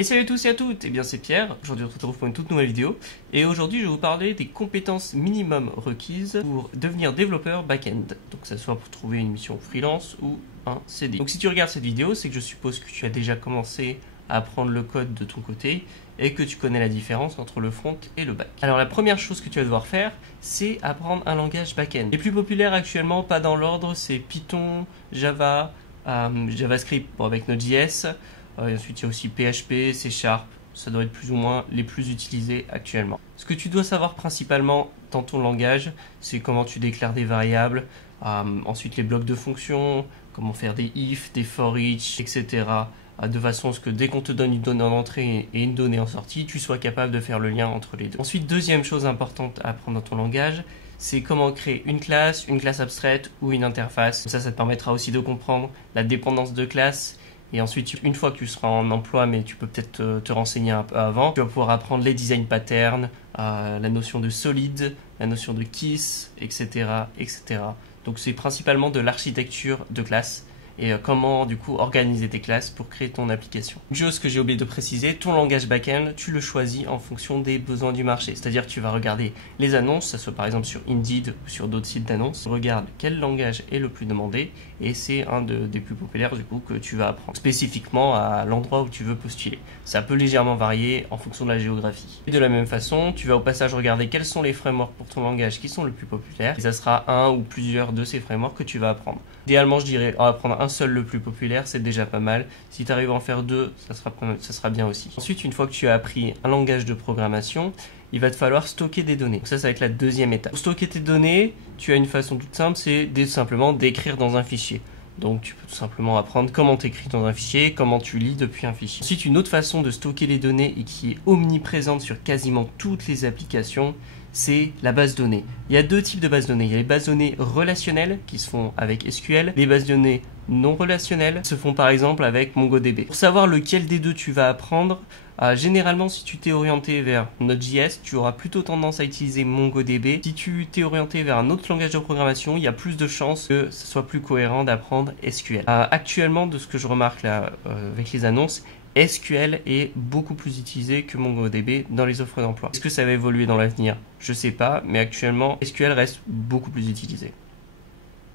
Et salut à tous et à toutes, et bien c'est Pierre, aujourd'hui on se retrouve pour une toute nouvelle vidéo et aujourd'hui je vais vous parler des compétences minimum requises pour devenir développeur back-end, donc que ce soit pour trouver une mission freelance ou un CD. Donc si tu regardes cette vidéo, c'est que je suppose que tu as déjà commencé à apprendre le code de ton côté et que tu connais la différence entre le front et le back. Alors la première chose que tu vas devoir faire, c'est apprendre un langage back-end. Les plus populaires actuellement, pas dans l'ordre, c'est Python, Java, JavaScript avec Node.js. Et ensuite, il y a aussi PHP, C#, ça doit être plus ou moins les plus utilisés actuellement. Ce que tu dois savoir principalement dans ton langage, c'est comment tu déclares des variables, ensuite les blocs de fonctions, comment faire des if, des for each, etc. De façon à ce que dès qu'on te donne une donnée en entrée et une donnée en sortie, tu sois capable de faire le lien entre les deux. Ensuite, deuxième chose importante à apprendre dans ton langage, c'est comment créer une classe abstraite ou une interface. Ça te permettra aussi de comprendre la dépendance de classe. Et ensuite, une fois que tu seras en emploi, mais tu peux peut-être te renseigner un peu avant, tu vas pouvoir apprendre les design patterns, la notion de solid, la notion de kiss, etc., etc. Donc c'est principalement de l'architecture de classe et comment du coup organiser tes classes pour créer ton application. Une chose que j'ai oublié de préciser, ton langage back-end, tu le choisis en fonction des besoins du marché. C'est-à-dire que tu vas regarder les annonces, ça soit par exemple sur Indeed ou sur d'autres sites d'annonces, regarde quel langage est le plus demandé et c'est un des plus populaires du coup que tu vas apprendre spécifiquement à l'endroit où tu veux postuler. Ça peut légèrement varier en fonction de la géographie. Et de la même façon, tu vas au passage regarder quels sont les frameworks pour ton langage qui sont le plus populaires et ça sera un ou plusieurs de ces frameworks que tu vas apprendre. Idéalement, je dirais en apprendre un seul le plus populaire, c'est déjà pas mal. Si tu arrives à en faire deux, ça sera bien aussi. Ensuite, une fois que tu as appris un langage de programmation, il va te falloir stocker des données. Donc ça va être la deuxième étape. Pour stocker tes données, tu as une façon toute simple, c'est simplement d'écrire dans un fichier. Donc tu peux tout simplement apprendre comment tu écris dans un fichier, comment tu lis depuis un fichier. Ensuite, une autre façon de stocker les données et qui est omniprésente sur quasiment toutes les applications, c'est la base de données. Il y a deux types de bases de données. Il y a les bases de données relationnelles qui se font avec SQL. Les bases de données non relationnelles se font par exemple avec MongoDB. Pour savoir lequel des deux tu vas apprendre, généralement si tu t'es orienté vers Node.js, tu auras plutôt tendance à utiliser MongoDB. Si tu t'es orienté vers un autre langage de programmation, il y a plus de chances que ce soit plus cohérent d'apprendre SQL. Actuellement, de ce que je remarque là avec les annonces, SQL est beaucoup plus utilisé que MongoDB dans les offres d'emploi. Est-ce que ça va évoluer dans l'avenir? Je sais pas, mais actuellement, SQL reste beaucoup plus utilisé.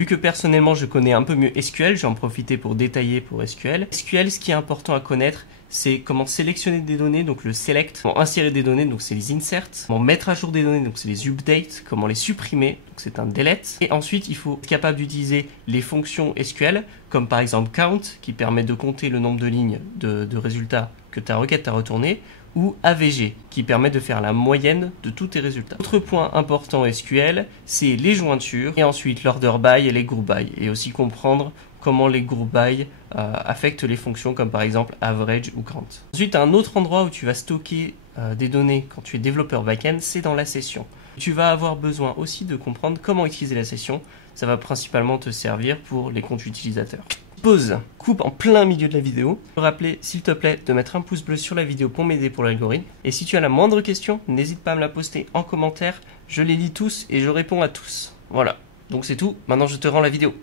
Vu que personnellement je connais un peu mieux SQL, je vais en profiter pour détailler pour SQL. SQL, ce qui est important à connaître, c'est comment sélectionner des données, donc le select, comment insérer des données, donc c'est les inserts, comment mettre à jour des données, donc c'est les updates, comment les supprimer, donc c'est un delete. Et ensuite, il faut être capable d'utiliser les fonctions SQL, comme par exemple count, qui permet de compter le nombre de lignes de résultats que ta requête t'a retourné, ou AVG, qui permet de faire la moyenne de tous tes résultats. Autre point important SQL, c'est les jointures, et ensuite l'order by et les group by, et aussi comprendre comment les group by affectent les fonctions comme par exemple average ou count. Ensuite, un autre endroit où tu vas stocker des données quand tu es développeur back-end, c'est dans la session. Tu vas avoir besoin aussi de comprendre comment utiliser la session. Ça va principalement te servir pour les comptes utilisateurs. Pause, coupe en plein milieu de la vidéo. Je te rappeler, s'il te plaît, de mettre un pouce bleu sur la vidéo pour m'aider pour l'algorithme. Et si tu as la moindre question, n'hésite pas à me la poster en commentaire. Je les lis tous et je réponds à tous. Voilà, donc c'est tout. Maintenant, je te rends la vidéo.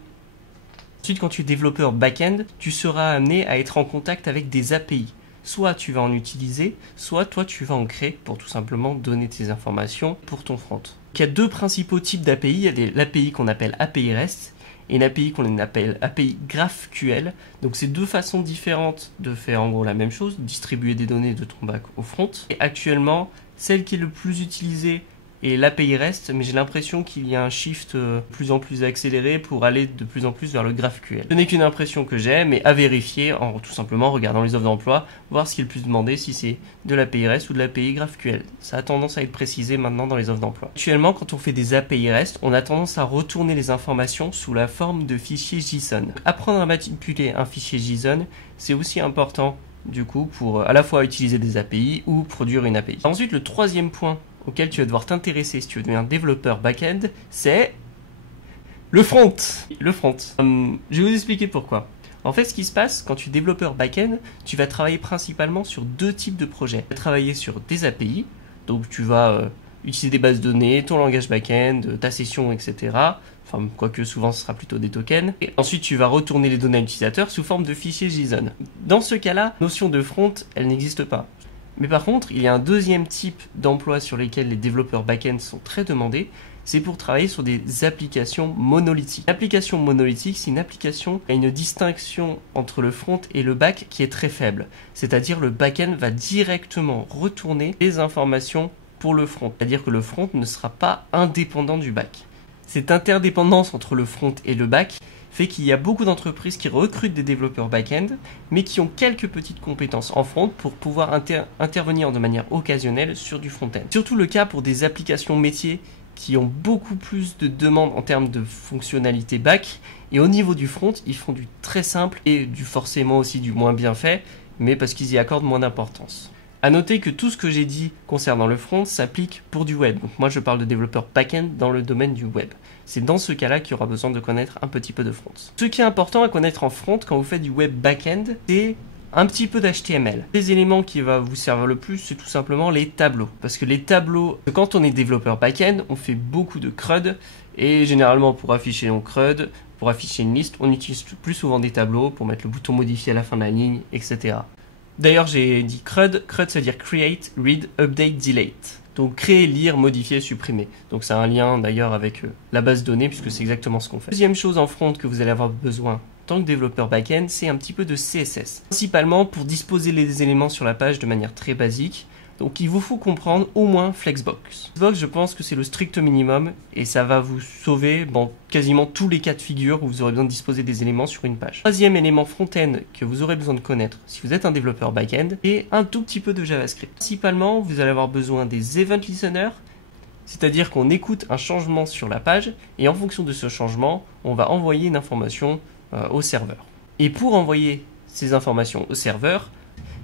Ensuite, quand tu es développeur back-end, tu seras amené à être en contact avec des API. Soit tu vas en utiliser, soit toi tu vas en créer pour tout simplement donner tes informations pour ton front. Il y a deux principaux types d'API. Il y a l'API qu'on appelle API REST et une API qu'on appelle API GraphQL. Donc c'est deux façons différentes de faire en gros la même chose, distribuer des données de ton back au front. Et actuellement, celle qui est le plus utilisée est l'API REST, mais j'ai l'impression qu'il y a un shift de plus en plus accéléré pour aller de plus en plus vers le GraphQL. Ce n'est qu'une impression que j'ai, mais à vérifier en tout simplement regardant les offres d'emploi, voir ce qui est le plus demandé, si c'est de l'API REST ou de l'API GraphQL. Ça a tendance à être précisé maintenant dans les offres d'emploi. Actuellement, quand on fait des API REST, on a tendance à retourner les informations sous la forme de fichiers JSON. Apprendre à manipuler un fichier JSON, c'est aussi important du coup pour à la fois utiliser des API ou produire une API. Ensuite, le troisième point auquel tu vas devoir t'intéresser si tu veux devenir développeur back-end, c'est le front. Le front. Je vais vous expliquer pourquoi. En fait, ce qui se passe quand tu es développeur back-end, tu vas travailler principalement sur deux types de projets. Tu vas travailler sur des API, donc tu vas utiliser des bases de données, ton langage back-end, ta session, etc. enfin quoique souvent ce sera plutôt des tokens, et ensuite tu vas retourner les données à l'utilisateur sous forme de fichier JSON. Dans ce cas-là, notion de front, elle n'existe pas. Mais par contre, il y a un deuxième type d'emploi sur lesquels les développeurs back-end sont très demandés, c'est pour travailler sur des applications monolithiques. L'application monolithique, c'est une application qui a une distinction entre le front et le back qui est très faible. C'est-à-dire le back-end va directement retourner les informations pour le front. C'est-à-dire que le front ne sera pas indépendant du back. Cette interdépendance entre le front et le back fait qu'il y a beaucoup d'entreprises qui recrutent des développeurs back-end, mais qui ont quelques petites compétences en front pour pouvoir intervenir de manière occasionnelle sur du front-end. Surtout le cas pour des applications métiers qui ont beaucoup plus de demandes en termes de fonctionnalité back, et au niveau du front, ils font du très simple et du forcément aussi du moins bien fait, mais parce qu'ils y accordent moins d'importance. A noter que tout ce que j'ai dit concernant le front s'applique pour du web. Donc moi je parle de développeur back-end dans le domaine du web. C'est dans ce cas-là qu'il y aura besoin de connaître un petit peu de front. Ce qui est important à connaître en front quand vous faites du web back-end, c'est un petit peu d'HTML. Les éléments qui vont vous servir le plus, c'est tout simplement les tableaux. Parce que les tableaux, quand on est développeur back-end, on fait beaucoup de CRUD. Et généralement pour afficher un CRUD, pour afficher une liste, on utilise plus souvent des tableaux pour mettre le bouton modifier à la fin de la ligne, etc. D'ailleurs, j'ai dit CRUD. CRUD, ça veut dire Create, Read, Update, Delete. Donc, créer, lire, modifier, supprimer. Donc, c'est un lien d'ailleurs avec la base de données, puisque c'est exactement ce qu'on fait. Deuxième chose en front que vous allez avoir besoin en tant que développeur back-end, c'est un petit peu de CSS. Principalement pour disposer les éléments sur la page de manière très basique. Donc, il vous faut comprendre au moins Flexbox. Flexbox, je pense que c'est le strict minimum et ça va vous sauver quasiment tous les cas de figure où vous aurez besoin de disposer des éléments sur une page. Troisième élément front-end que vous aurez besoin de connaître si vous êtes un développeur back-end et un tout petit peu de JavaScript. Principalement, vous allez avoir besoin des event listeners, c'est-à-dire qu'on écoute un changement sur la page et en fonction de ce changement, on va envoyer une information au serveur. Et pour envoyer ces informations au serveur,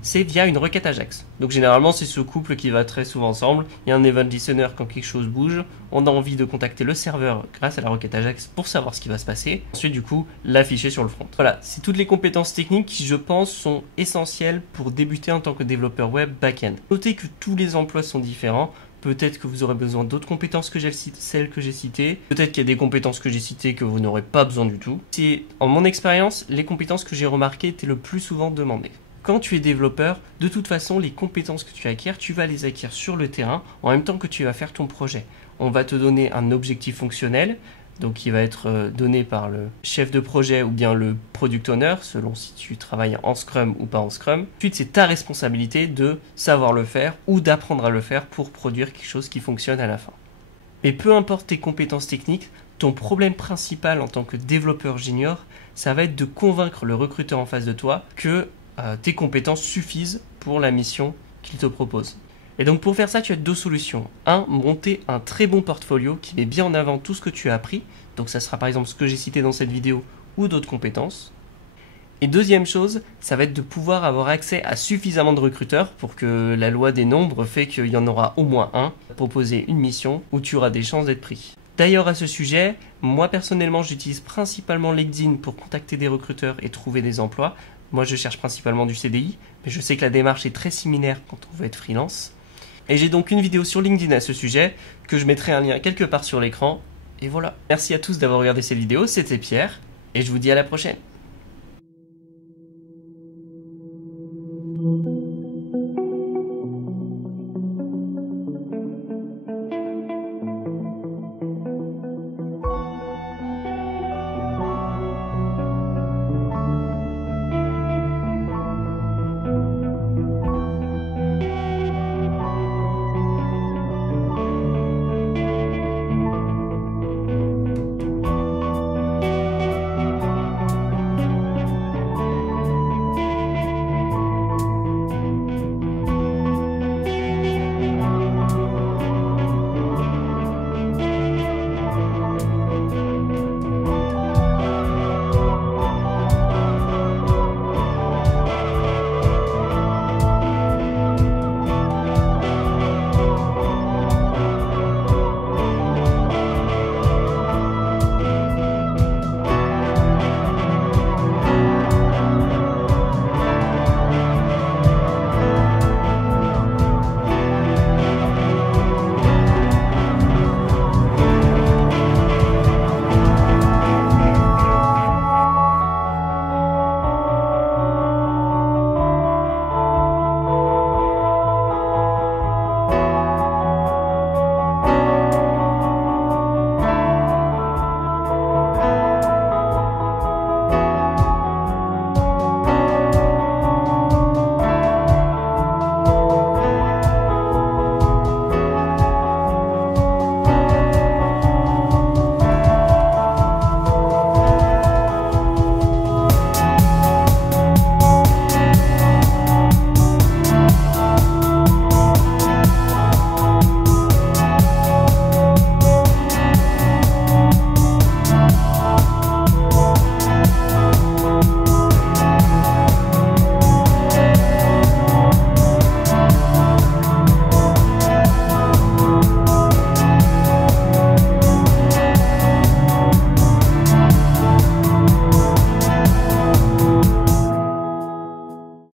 c'est via une requête Ajax. Donc généralement c'est ce couple qui va très souvent ensemble. Il y a un event listener quand quelque chose bouge, on a envie de contacter le serveur grâce à la requête Ajax pour savoir ce qui va se passer. Ensuite du coup l'afficher sur le front. Voilà, c'est toutes les compétences techniques qui je pense sont essentielles pour débuter en tant que développeur web back-end. Notez que tous les emplois sont différents. Peut-être que vous aurez besoin d'autres compétences que celles que j'ai citées. Peut-être qu'il y a des compétences que j'ai citées que vous n'aurez pas besoin du tout. C'est, en mon expérience, les compétences que j'ai remarquées étaient le plus souvent demandées. Quand tu es développeur, de toute façon, les compétences que tu acquiers, tu vas les acquérir sur le terrain en même temps que tu vas faire ton projet. On va te donner un objectif fonctionnel, donc qui va être donné par le chef de projet ou bien le product owner, selon si tu travailles en Scrum ou pas en Scrum. Ensuite, c'est ta responsabilité de savoir le faire ou d'apprendre à le faire pour produire quelque chose qui fonctionne à la fin. Mais peu importe tes compétences techniques, ton problème principal en tant que développeur junior, ça va être de convaincre le recruteur en face de toi que tes compétences suffisent pour la mission qu'il te propose. Et donc pour faire ça, tu as deux solutions. Un, monter un très bon portfolio qui met bien en avant tout ce que tu as appris. Donc ça sera par exemple ce que j'ai cité dans cette vidéo ou d'autres compétences. Et deuxième chose, ça va être de pouvoir avoir accès à suffisamment de recruteurs pour que la loi des nombres fait qu'il y en aura au moins un pour proposer une mission où tu auras des chances d'être pris. D'ailleurs à ce sujet, moi personnellement j'utilise principalement LinkedIn pour contacter des recruteurs et trouver des emplois. Moi, je cherche principalement du CDI, mais je sais que la démarche est très similaire quand on veut être freelance. Et j'ai donc une vidéo sur LinkedIn à ce sujet, que je mettrai un lien quelque part sur l'écran. Et voilà. Merci à tous d'avoir regardé cette vidéo, c'était Pierre, et je vous dis à la prochaine.